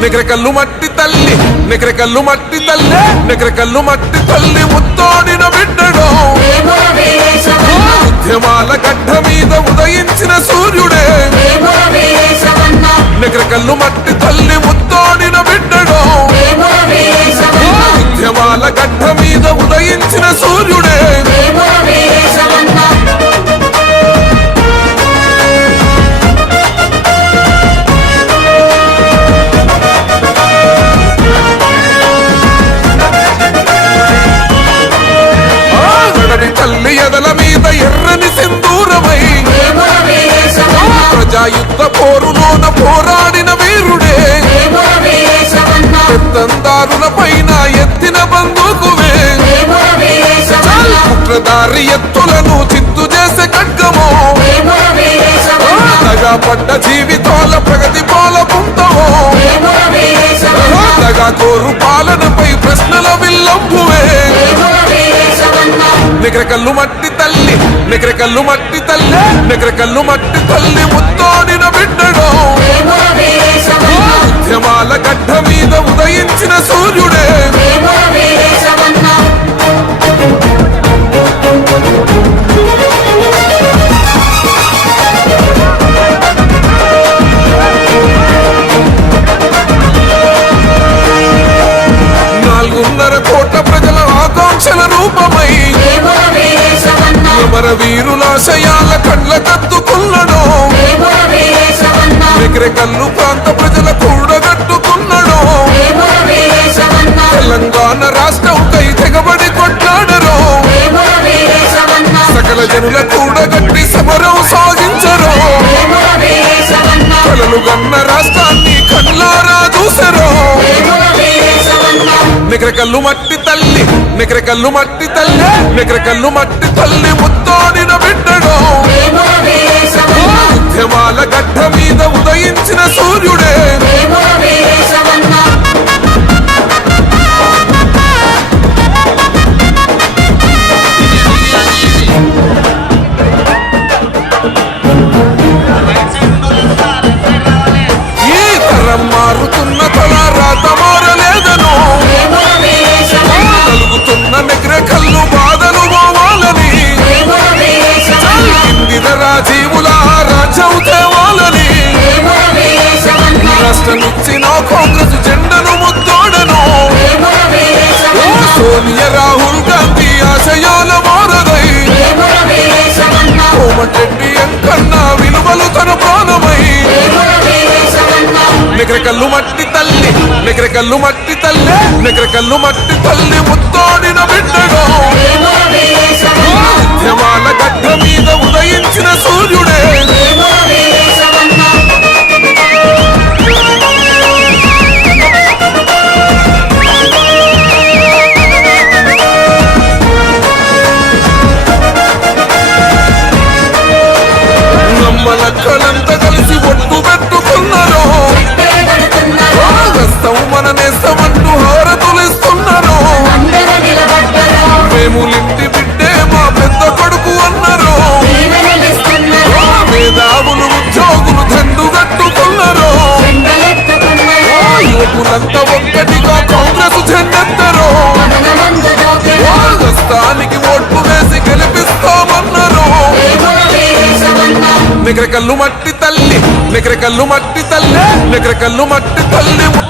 నిగ్రకల్లు మట్టి తల్లి నిగ్రకల్లు మట్టి తల్లి నిగ్రకల్లు మట్టి తల్లి ముత్తోడిన బిడ్డడు ఉద్యమాల గడ్డ మీద ఉదయించిన సూర్యుడే నిగ్రకల్లు మట్టి తల్లి ముత్తోడిన బిడ్డడు ఉద్యమాల గడ్డ మీద ఉదయించిన సూర్యుడే తల్లి ఎదల మీద ఎర్రని సింధూరమై ప్రజాయుద్ధ పోరులోన పోరాడిన వీరుడే పెత్తందారుల పైన ఎత్తిన బందూకువే కుట్రదారి ఎత్తులను చిత్తు చేసే ఖడ్గమో దగా పడ్డ జీవితాల ప్రగతి పాల పుంతమో దగా కోరు పాలనపై ప్రశ్నల విల్లంబువే నిగ్రకల్లు మట్టి తల్లి నిగ్రకల్లు మట్టి తల్లి నిగ్రకల్లు మట్టి తల్లి ముత్తోడిన బిడ్డడు ఉద్యమాల గడ్డ మీద ఉదయించిన సూర్యుడే కోట్ల ప్రజల ఆకాంక్షల రూపమై అమర వీరులాశయాల కండ్ల కత్తుకున్నాడు నిగ్రకల్లు ప్రాంత ప్రజల కూడగట్టుకున్నాడు తెలంగాణ రాష్ట్రంకై తెగబడి కొట్లాడరు సకల జనుల కూడగట్టి సమరం సాగించరు కలలు గన్న రాష్ట్రాన్ని కళ్ళారా చూసరు నిగ్రకల్లు మట్టి తల్లి నిగ్రకల్లు మట్టి తల్లి నిగ్రకల్లు మట్టి తల్లి ముత్తోడిన బిడ్డడు ఉద్యమాల గడ్డ మీద ఉదయించిన సూర్యుడే ఈ తరం మారుతున్న తల రాత మారలేదను కలుగుతున్న నిగ్రకల్లు బాధలు పోవాలని రాజీవుల రాజ్యం తేవాలని రాష్ట్రమిచ్చిన కాంగ్రెస్ జెండను ముద్దోడను సోనియా రాహుల్ గాంధీ ఆశయాల మారదై కోమటిరెడ్డి ఎంకన్నా విలువలు తన ప్రాణమై నిగ్రకల్లు మట్టి తల్లి నిగ్రకల్లు మట్టి తల్లి నిగ్రకల్లు మట్టి తల్లి ముత్తోడిన బిడ్డడు ఉద్యమాల గడ్డ మీద ఉదయించిన సూర్యుడే నమ్మలక్కలంతా కలిసి ఒట్టు పెట్టుకున్నారు మన నేస్తమంటూ హారతులిస్తున్నారు మేములింటి బిడ్డే మా పెద్ద కొడుకు అన్నారు మేధావులు ఉద్యోగులు దండు కట్టుకున్నారు యువకులంతా ఒక్కటిగా కాంగ్రెస్ జెండెత్తరు రాజస్థానికి ఓట్లు వేసి గెలిపిస్తామన్నారు నిగ్రకల్లు మట్టి తల్లి నిగ్రకల్లు మట్టి తల్లి నిగ్రకల్లు మట్టి తల్లి